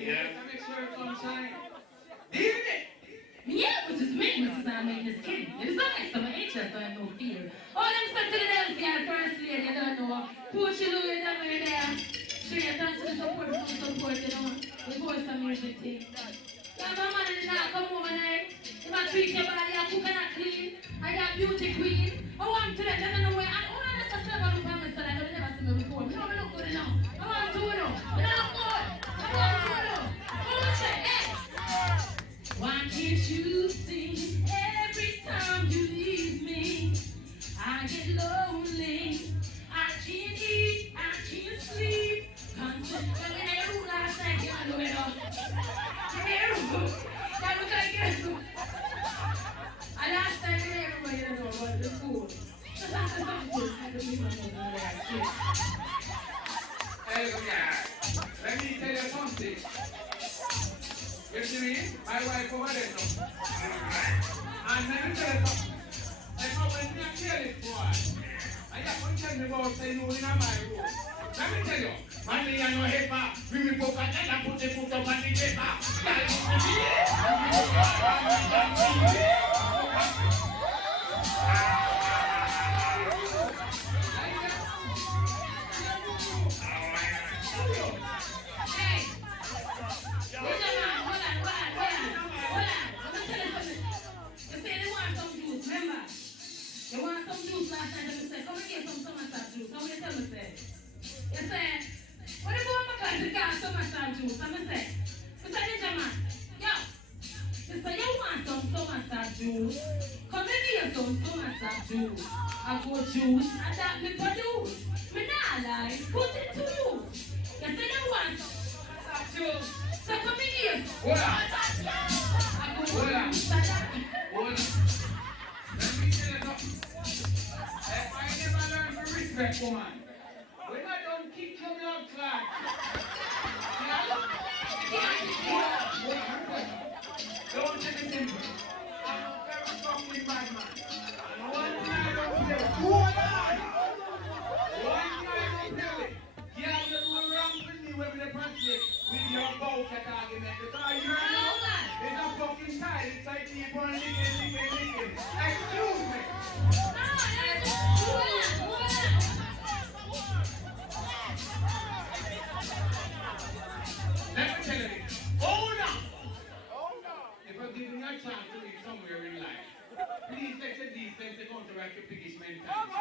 Yeah. Make sure it comes shine. Deal with it. Yeah, which is maintenance and maintenance kidding. It is nice, so my HS don't know fear. All them stuck to the Delphi first lady, you don't know. Poor Chilu, you never there. Straight thanks to the support, you know. We voice some music thing. Yeah, my man is not come overnight. If I treat your body, I cook and I clean. I got beauty queen. I want to let them know where. And all of this is never look at me, so I don't never see me before. No, I look good enough. I want to know. I look good. I want to know. I want to say, hey. Why can't you see every time you leave me? I get lonely. I can't eat. I can't sleep. Constantly when I do last night, you know it all. That look like it. And last time everybody know about the school. So that's the something I don't even know Hey, let me tell you something. You see me? My wife over there now. And let me tell you something. Like how when me a kill this boy, I just want to tell me about say you in my room. Let me tell you, man me and no hipper, we will go back and put the foot up on the paper. You want some juice last night and you said, come and get some summerside juice. How you tell me say? You said, what if you want to get summerside juice? And I said, Ninja man, yo, you say you want some summerside juice. Come and get some summerside juice. I go juice and that me produce. Me not lie, put it to use. You say you want some juice. So come and get some. I go juice and that. Let me tell you something. If I never learn to respect woman, when I don't kick your blood clot, don't take it simple. I'm a very fucking bad man. And one thing I don't play with. Yeah, you will run with me with the pancake with your bullshit argument. Because you know, it's a fucking tie. It's like people licking. Excuse me. Let me tell you this. Hold on. If I'm giving you a chance to live somewhere in life, please let your decency counteract your piggish mentality.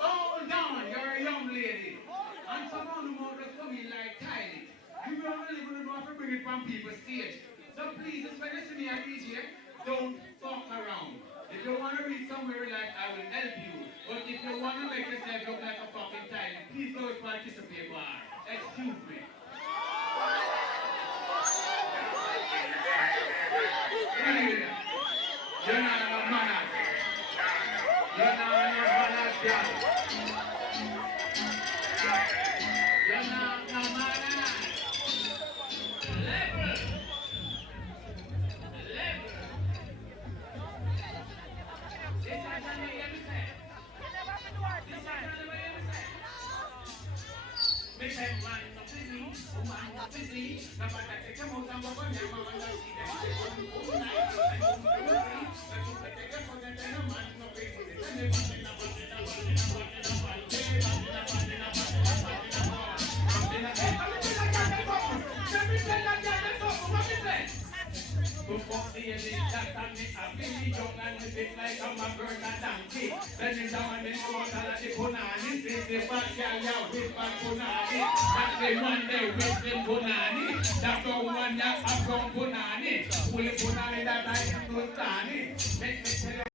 Hold on, you're a young lady. And someone who won't just come in like Kylie. You don't even know how to bring it from people's stage. So please, just when you see me at DJ, don't fuck around. If you want to read somewhere in life, I will help you. But if you want to make yourself look like a fucking Kylie, please go and participate bar. Excuse me. You're not a manners. You're not a manners girl. You're not a manners. Level. This I can't hear me say. This I can't hear me say. Me say man no busy, woman no busy. Na bata take mo tamba kwa nyama wala sida. Before the end, that time me a Billy Joe and me big like I'm a bird and donkey. Then in down and then go out and the punani. This the bad girl ya with bad punani. That's the one day with the punani. That's the one that a from punani. Pull the punani that I am to tani. Make me tell you.